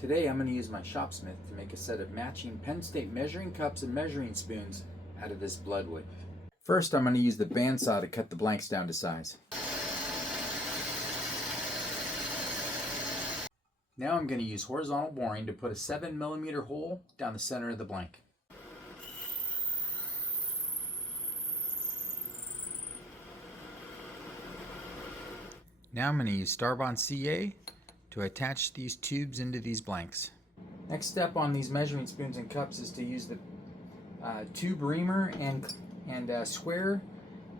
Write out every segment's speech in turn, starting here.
Today I'm going to use my shopsmith to make a set of matching Penn State measuring cups and measuring spoons out of this bloodwood. First I'm going to use the bandsaw to cut the blanks down to size. Now I'm going to use horizontal boring to put a 7mm hole down the center of the blank. Now I'm going to use Starbond CA to attach these tubes into these blanks. Next step on these measuring spoons and cups is to use the tube reamer and square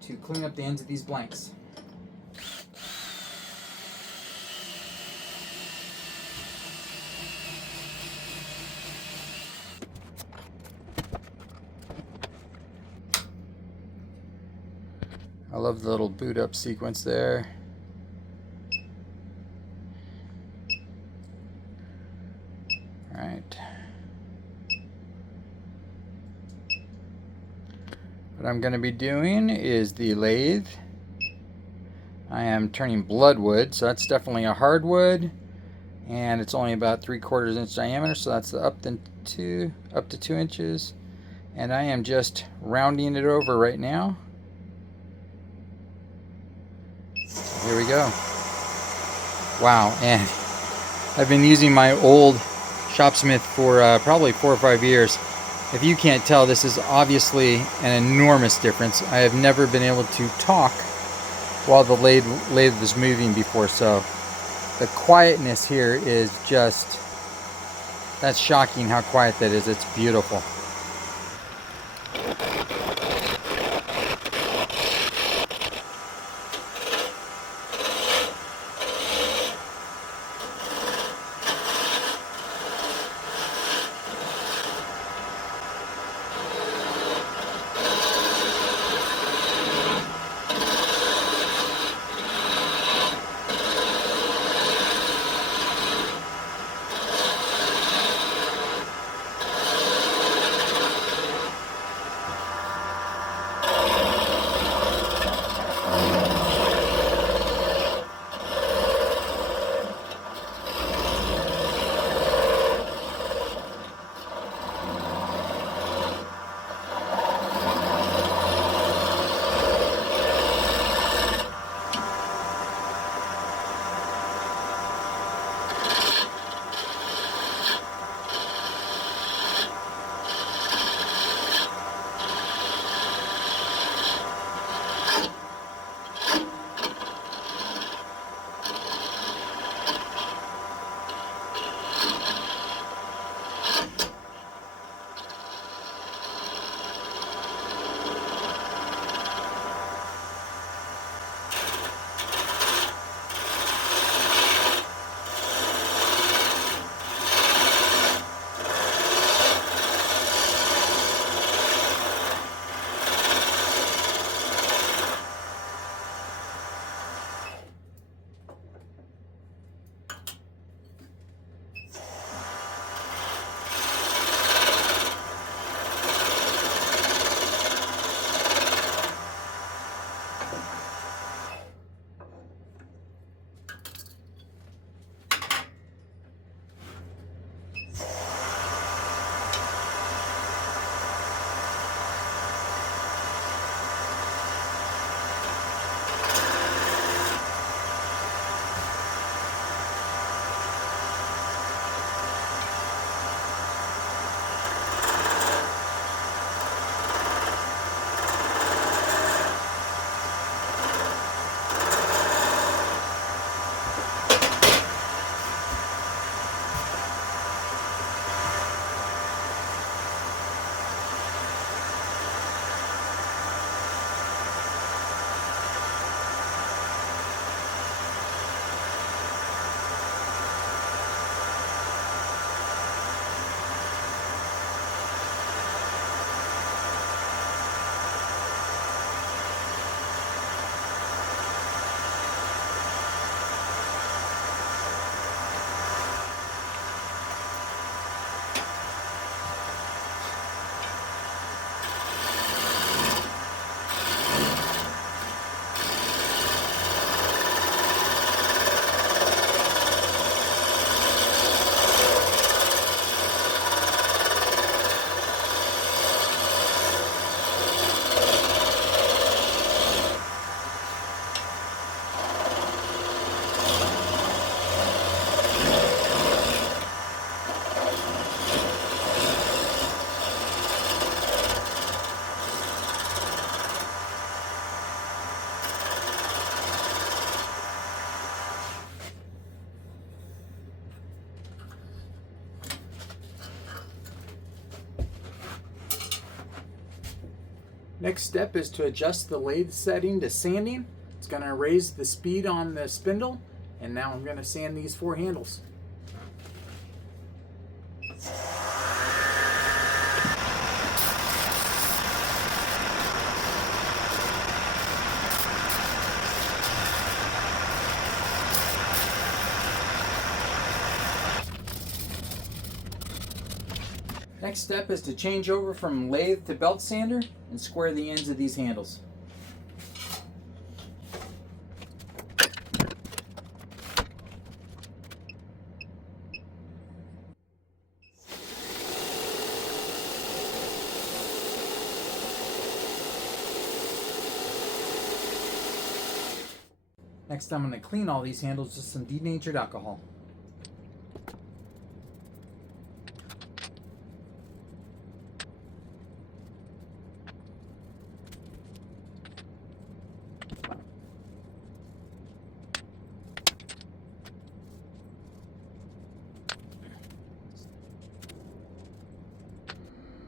to clean up the ends of these blanks. I love the little boot up sequence there. Alright. What I'm going to be doing is the lathe. I am turning bloodwood, so that's definitely a hardwood, and it's only about 3/4 inch diameter, so that's up to 2 inches. And I am just rounding it over right now. Here we go. Wow, and I've been using my old shopsmith for probably 4 or 5 years. If you can't tell, this is obviously an enormous difference. I have never been able to talk while the lathe was moving before, so the quietness here is just, that's shocking how quiet that is. It's beautiful. Next step is to adjust the lathe setting to sanding. It's going to raise the speed on the spindle, and now I'm going to sand these 4 handles. Next step is to change over from lathe to belt sander and square the ends of these handles. Next, I'm going to clean all these handles with some denatured alcohol.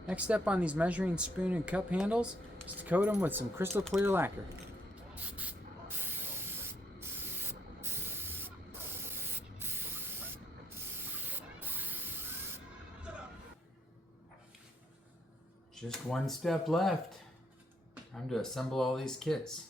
Next step on these measuring spoon and cup handles is to coat them with some crystal clear lacquer. Just one step left. Time to assemble all these kits.